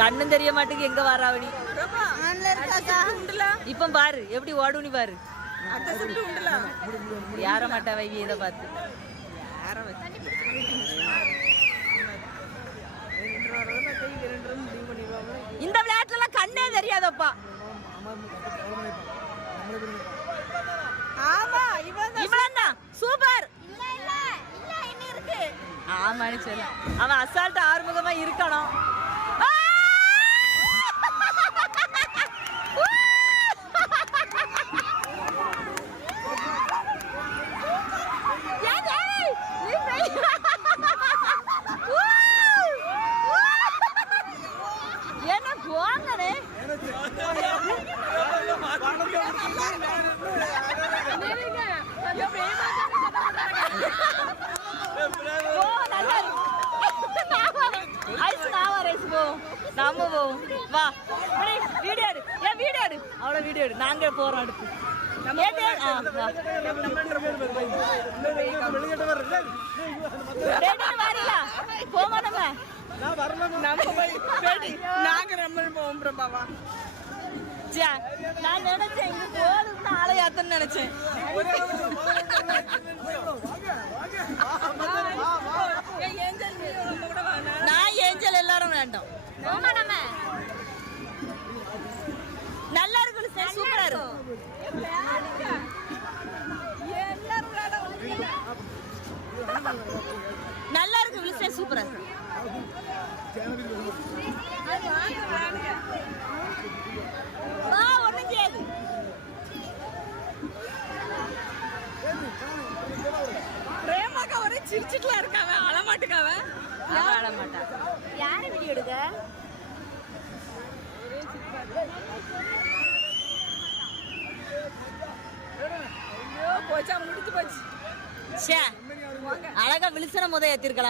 கண்ணும் தெரிய மாட்டேங்குது எங்க வாராவணி இப்ப பாரு எப்படி ஓடுனி பாரு யார மாட்டா வைவி இதை பார்த்து இந்த விளையாட்டுல கண்ணே தெரியாதப்பா. ஆமா இவன் தான் சூப்பர். ஆமான்னு சொல்லு அவன் அசால்ட் ஆறுமுகமா இருக்கணும். என்ன போங்கனே நாம போவோம் வா வீடியோ எடு ஏன் வீடியோ எடு அவ்வளோ வீடியோ எடு நாங்க போறோம் அடுத்து போமா நான் நினைச்சேன் இங்க போதும்னு ஆளையாத்தன்னு நினைச்சேன். நான் ஏஞ்சல் எல்லாரும் வேண்டாம் நல்லா இருக்கு சூப்பரா இருக்கும். நல்லா இருக்கு வில்சன் சூப்பரா இருக்கு. ஒண்ணும் செய்யாது பிரேமாக்கா ஒரே சிரிச்சுட்டுலாம் இருக்காவ அழமாட்டுக்காவ அழமாட்டா யாரு வீடியோ எடுக்க போச்சா முடிச்சு போச்சு. அழகா வில்சன முத ஏத்திருக்கலாம்.